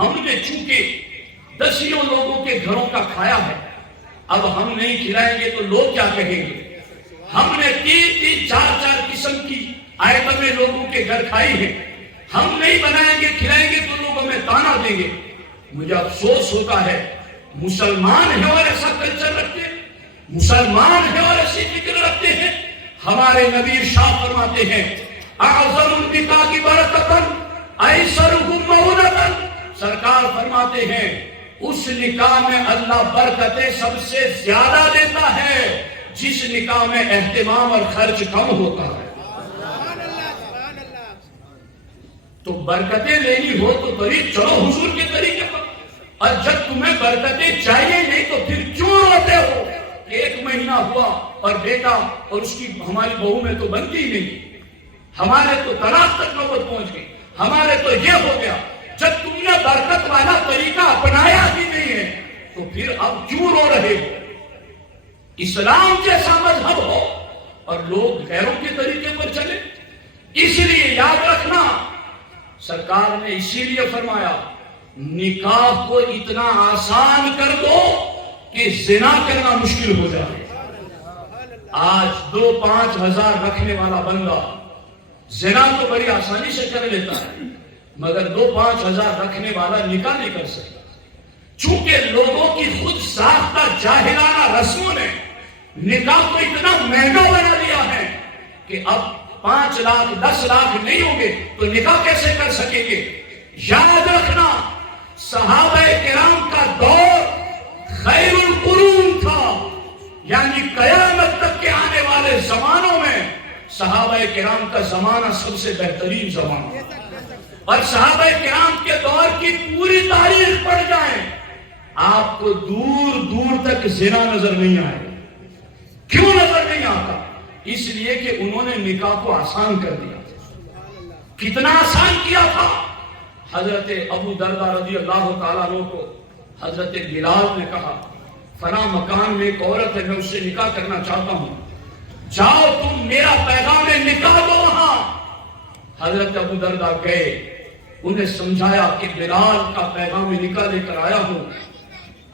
ہم نے چونکہ دسیوں لوگوں کے گھروں کا کھایا ہے، اب ہم نہیں کھلائیں گے تو لوگ کیا کہیں گے؟ ہم نے 3-4 قسم کی آئٹمیں لوگوں کے گھر کھائی ہیں، ہم نہیں بنائیں گے کھلائیں گے تو لوگ ہمیں تانا دیں گے۔ مجھے افسوس ہوتا ہے مسلمان ہیں اور ایسا کلچر رکھتے ہیں، مسلمان ہیں اور ایسی فکر رکھتے ہیں۔ ہمارے نبی ارشاد فرماتے ہیں اعظم النکاح برکتاً ایسرہم مؤونۃً، سرکار فرماتے ہیں اس نکاح میں اللہ برکتیں سب سے زیادہ دیتا ہے جس نکاح میں اہتمام اور خرچ کم ہوتا ہے۔ تو برکتیں لینی ہو تو طریق چلو حضور کے طریقے پر، اور جب تمہیں برکتیں چاہیے نہیں تو پھر کیوں روتے ہو کہ 1 مہینہ ہوا اور بیٹا اور اس کی ہماری بہو میں تو بنتی ہی نہیں، ہمارے تو طلاق تک نوبت پہنچ گئی، ہمارے تو یہ ہو گیا۔ جب تم نے برکت والا طریقہ اپنایا ہی نہیں ہے تو پھر اب کیوں رو رہے ہو؟ اسلام جیسا مذہب ہو اور لوگ غیروں کے طریقے پر چلے۔ اس لیے یاد رکھنا، سرکار نے اسی لیے فرمایا نکاح کو اتنا آسان کر دو کہ زنا کرنا مشکل ہو جائے۔ آج 2-5 ہزار رکھنے والا بندہ زنا تو بڑی آسانی سے کر لیتا ہے، مگر 2-5 ہزار رکھنے والا نکاح نہیں کر سکتا، چونکہ لوگوں کی خود ساختہ جاہلانہ رسموں نے نکاح کو اتنا مہنگا بنا دیا ہے کہ اب 5 لاکھ 10 لاکھ نہیں ہوں گے تو نکاح کیسے کر سکیں گے؟ یاد رکھنا صحابہ کرام کا دور خیر القرون تھا، یعنی قیامت تک کے آنے والے زمانوں میں صحابہ کرام کا زمانہ سب سے بہترین زمانہ، اور صحابہ کرام کے دور کی پوری تاریخ پڑھ جائیں آپ کو دور دور تک زنا نظر نہیں آئے۔ کیوں نظر نہیں آتا؟ اس لیے کہ انہوں نے نکاح کو آسان کر دیا۔ کتنا آسان کیا تھا؟ حضرت ابو دردہ رضی اللہ تعالیٰ عنہ کو حضرت بلال نے کہا فلاں مکان میں ایک عورت ہے، میں اس سے نکاح کرنا چاہتا ہوں، جاؤ تم میرا پیغام نکاح دو وہاں۔ حضرت ابو دردہ گئے، انہیں سمجھایا کہ بلال کا پیغام نکاح لے کر آیا ہوں،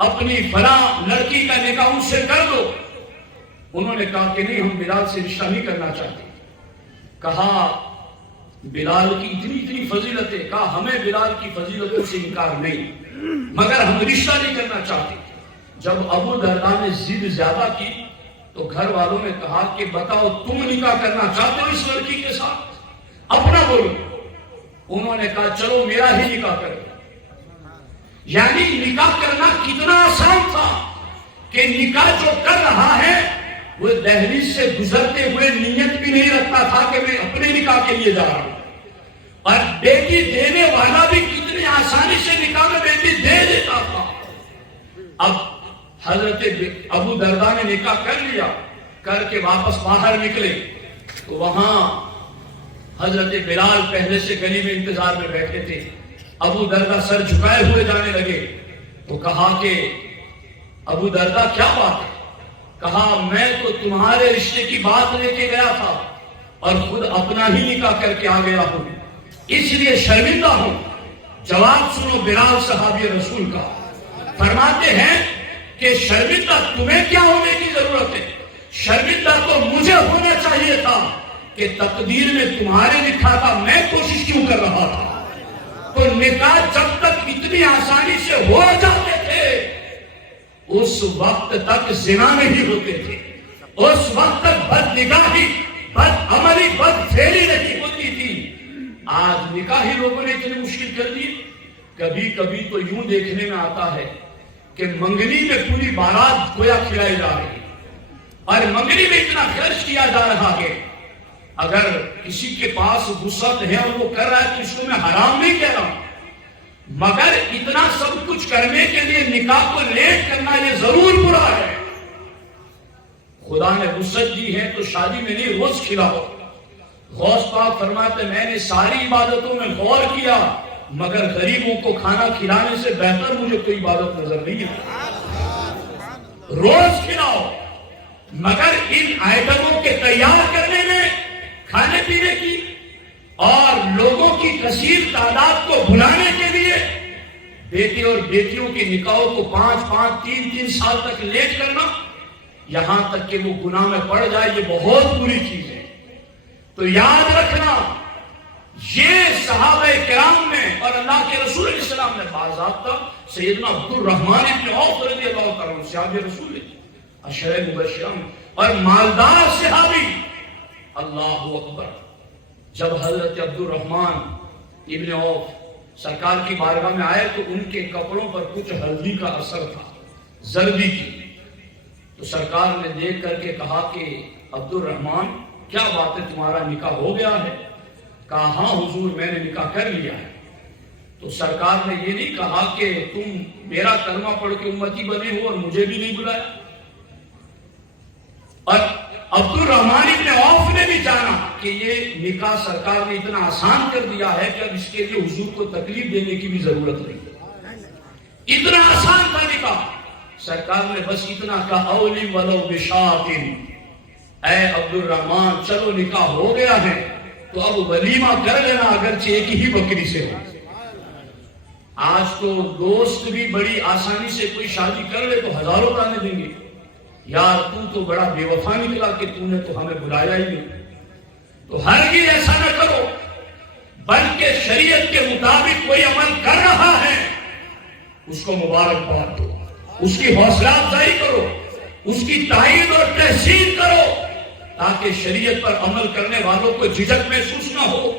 اپنی فلاں لڑکی کا نکاح ان سے کر دو۔ انہوں نے کہا کہ نہیں، ہم بلال سے رشتہ نہیں کرنا چاہتے۔ کہا بلال کی اتنی فضیلت ہے، کہا ہمیں بلال کی فضیلتوں سے انکار نہیں، مگر ہم رشتہ نہیں کرنا چاہتے۔ جب ابو دردہ نے ضد زیادہ کی تو گھر والوں نے کہا کہ بتاؤ تم نکاح کرنا چاہتے ہو اس لڑکی کے ساتھ؟ اپنا بولو۔ انہوں نے کہا چلو میرا ہی نکاح کرو۔ یعنی نکاح کرنا کتنا آسان تھا کہ نکاح جو کر رہا ہے وہ دہلیز سے گزرتے ہوئے نیت بھی نہیں رکھتا تھا کہ میں اپنے نکاح کے لیے جا رہا ہوں، اور بیٹی دینے والا بھی کتنی آسانی سے نکاح میں بیٹی دے دیتا تھا۔ اب حضرت ابو دردہ نے نکاح کر لیا، کر کے واپس باہر نکلے تو وہاں حضرت بلال پہلے سے گلی میں انتظار میں بیٹھے تھے۔ ابو دردہ سر جھکائے ہوئے جانے لگے تو کہا کہ ابو دردہ کیا بات ہے؟ کہا میں تو تمہارے رشتے کی بات لے کے گیا تھا اور خود اپنا ہی نکاح کر کے آ گیا ہوں، اس لیے شرمندہ ہوں۔ جواب سنو بلال صحابی رسول کا، فرماتے ہیں کہ شرمندہ تمہیں کیا ہونے کی ضرورت ہے؟ شرمندہ تو مجھے ہونا چاہیے تھا کہ تقدیر میں تمہارے لکھا تھا، میں کوشش کیوں کر رہا تھا؟ تو نکاح جب تک اتنی آسانی سے ہو جاتے تھے اس وقت تک زنا نہیں ہوتے تھے، اس وقت تک بد نگاہی، بد عملی، بد فعلی نہیں ہوتی تھی۔ آج نکاح ہی لوگوں نے اتنی مشکل کر دی۔ کبھی کبھی تو یوں دیکھنے میں آتا ہے کہ منگنی میں پوری بارات گویا کھلائی جا رہی ہے، اور منگنی میں اتنا خرچ کیا جا رہا ہے۔ اگر کسی کے پاس وسعت ہے اور وہ کر رہا ہے تو اس کو میں حرام نہیں کہہ رہا، مگر اتنا سب کچھ کرنے کے لیے نکاح کو لیٹ کرنا یہ ضرور برا ہے۔ خدا نے وسعت دی ہے تو شادی میں نہیں، روز کھلاؤ۔ غوث پاک فرماتے میں نے ساری عبادتوں میں غور کیا مگر غریبوں کو کھانا کھلانے سے بہتر مجھے کوئی عبادت نظر نہیں ہے۔ روز کھلاؤ، مگر ان آئٹموں کے تیار کرنے میں، کھانے پینے کی اور لوگوں کی کثیر تعداد کو بلانے کے لیے بیٹے اور بیٹیوں کے نکاحوں کو 5-5 3-3 سال تک لیٹ کرنا، یہاں تک کہ وہ گناہ میں پڑ جائے، یہ بہت بری چیز ہے۔ تو یاد رکھنا، یہ صحابہ کرام میں اور اللہ کے رسول علیہ السلام نے باضابطہ سیدنا عبدالرحمن بن عوف رضی اللہ تعالیٰ عنہ صحابی رسول نے عشرہ مبشرہ میں اور مالدار صحابی، اللہ اکبر، جب حضرت عبدالرحمن ابن عوف سرکار کی بارگاہ میں آئے تو ان کے کپڑوں پر کچھ ہلدی کا اثر تھا، زردی کی۔ تو سرکار نے دیکھ کر کے کہا کہ عبدالرحمن کیا بات ہے، تمہارا نکاح ہو گیا ہے؟ کہا ہاں حضور میں نے نکاح کر لیا ہے۔ تو سرکار نے یہ نہیں کہا کہ تم میرا کلمہ پڑھ کے امتی بنے ہو اور مجھے بھی نہیں بلایا۔ اور عبدالرحمن ابن عوف نے بھی جانا کہ یہ نکاح سرکار نے اتنا آسان کر دیا ہے کہ اب اس کے لیے حضور کو تکلیف دینے کی بھی ضرورت نہیں، اتنا آسان تھا نکاح۔ سرکار نے بس اتنا کہا اولی ولو بشات، اے عبدالرحمن چلو نکاح ہو گیا ہے تو اب ولیمہ کر لینا، اگرچہ ایک ہی بکری سے ہو۔ آج تو دوست بھی بڑی آسانی سے کوئی شادی کر لے تو ہزاروں تانے دیں گے، یار تو بڑا بے وفا نکلا کہ تو نے تو ہمیں بلایا ہی نہیں۔ تو ہرگز ایسا نہ کرو، بلکہ شریعت کے مطابق کوئی عمل کر رہا ہے اس کو مبارکباد دو، اس کی حوصلہ افزائی کرو، اس کی تائید اور تحسین کرو، تاکہ شریعت پر عمل کرنے والوں کو جھجک محسوس نہ ہو۔